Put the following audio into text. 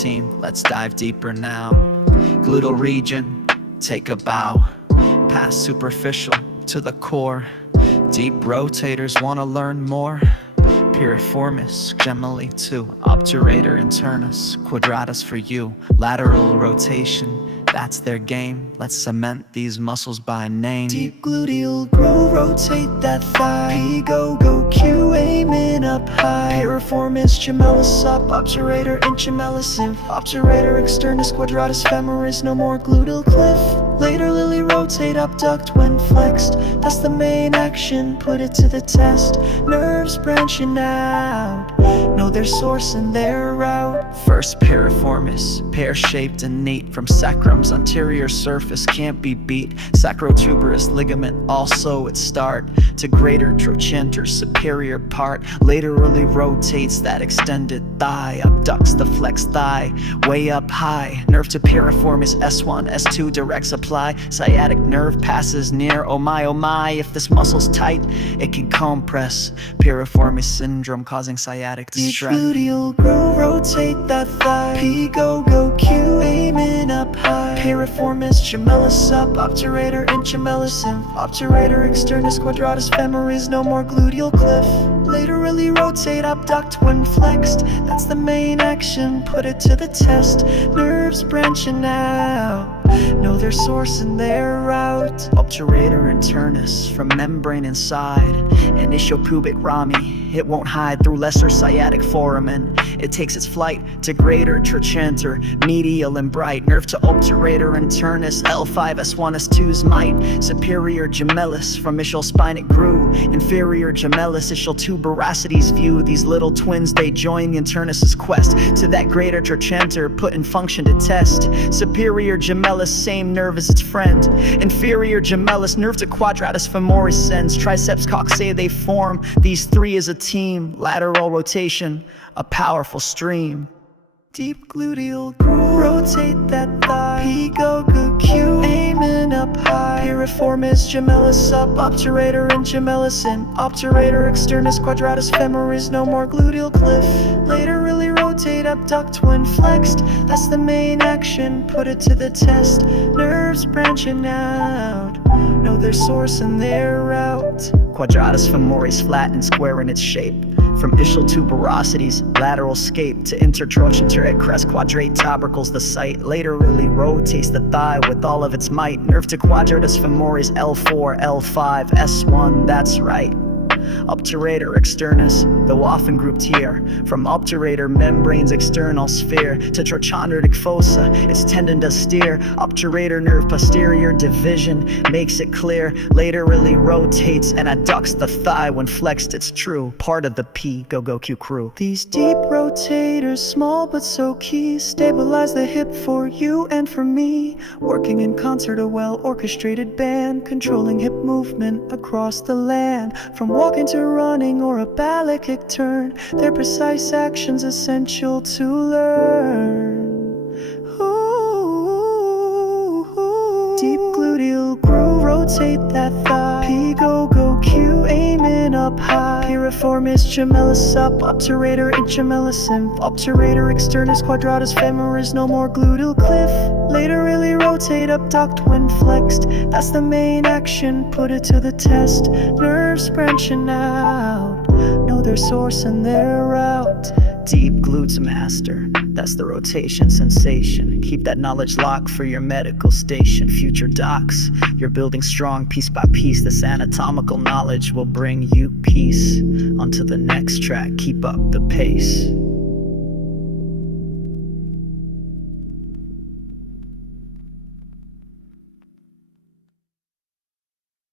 team, let's dive deeper now. Gluteal region, take a bow. Past superficial to the core. Deep rotators wanna learn more. Piriformis, Gemini Suno, obturator internus, quadratus for you. Lateral rotation, that's their game. Let's cement these muscles by name. Deep gluteal groove, rotate that thigh. P, go, Q, aiming up high. Piriformis, gemellus up, obturator, intramellis inf. Obturator, externus, quadratus femoris, no more gluteal cliff. Laterally rotate, abduct when flexed. That's the main action, put it to the test. Nerves branching out, know their source and their route. First piriformis, pear-shaped and neat. From sacrum's anterior surface, can't be beat. Sacrotuberous ligament, also its start. To greater trochanter, superior part. Laterally rotates that extended thigh. Abducts the flexed thigh, way up high. Nerve to piriformis, S1, S2 directs apply. Sciatic nerve passes near, oh my, if this muscle's tight, it can compress. Piriformis syndrome causing sciatic distress. Deep gluteal groove, rotate that thigh. P, go, Q, aiming up high. Piriformis, gemellus up, obturator, intramellis inf. Obturator, externus, quadratus femoris, no more gluteal cliff. Laterally rotate, abduct when flexed. That's the main action, put it to the test. Nerves branching out, know their source and their route. Obturator internus, from membrane inside. Initiopubic rami, it won't hide through lesser sciatic foramen. It takes its flight to greater trochanter, medial and bright. Nerve to obturator internus, L5, S1, S2's might. Superior gemellus, from ischial spine it grew. Inferior gemellus, ischial tuberosity's view. These little twins, they join the internus's quest to that greater trochanter, put in function to test. Superior gemellus, same nerve as its friend. Inferior gemellus, nerve to quadratus femoris sends. Triceps coxae they form, these three as a team. Lateral rotation, a powerful stream. Deep gluteal groove, rotate that thigh. P, go, Q, aiming up high. Piriformis, gemellus up, obturator, intramellis inf. Obturator, externus, quadratus femoris, no more gluteal cliff. Laterally rotate, abduct when flexed. That's the main action, put it to the test. Nerves branching out, know their source and their route. Quadratus femoris, flat and square in its shape. From ischial tuberosity's lateral scape to intertrochanter at crest, quadrate tubercles the site. Laterally rotates the thigh with all of its might. Nerve to quadratus femoris, L4, L5, S1, that's right. Obturator externus, though often grouped here. From obturator membrane's external sphere to trochanteric fossa, its tendon does steer. Obturator nerve posterior division makes it clear. Laterally rotates and adducts the thigh when flexed, it's true. Part of the P, go, Q crew. These deep rotators, small but so key, stabilize the hip for you and for me. Working in concert, a well-orchestrated band, controlling hip movement across the land. From walking to running or a ballet kick turn, their precise actions essential to learn. Ooh. Deep gluteal groove, rotate that thigh. P, go, Q, aiming up high. Piriformis, gemellus up, obturator, intramellis inf. Obturator, externus, quadratus femoris, no more gluteal cliff. Laterally rotate, abduct when flexed. That's the main action, put it to the test. Nerves branching out, know their source and their route. Deep glutes master, that's the rotation sensation. Keep that knowledge locked for your medical station. Future docs, you're building strong piece by piece. This anatomical knowledge will bring you peace. Onto the next track, keep up the pace.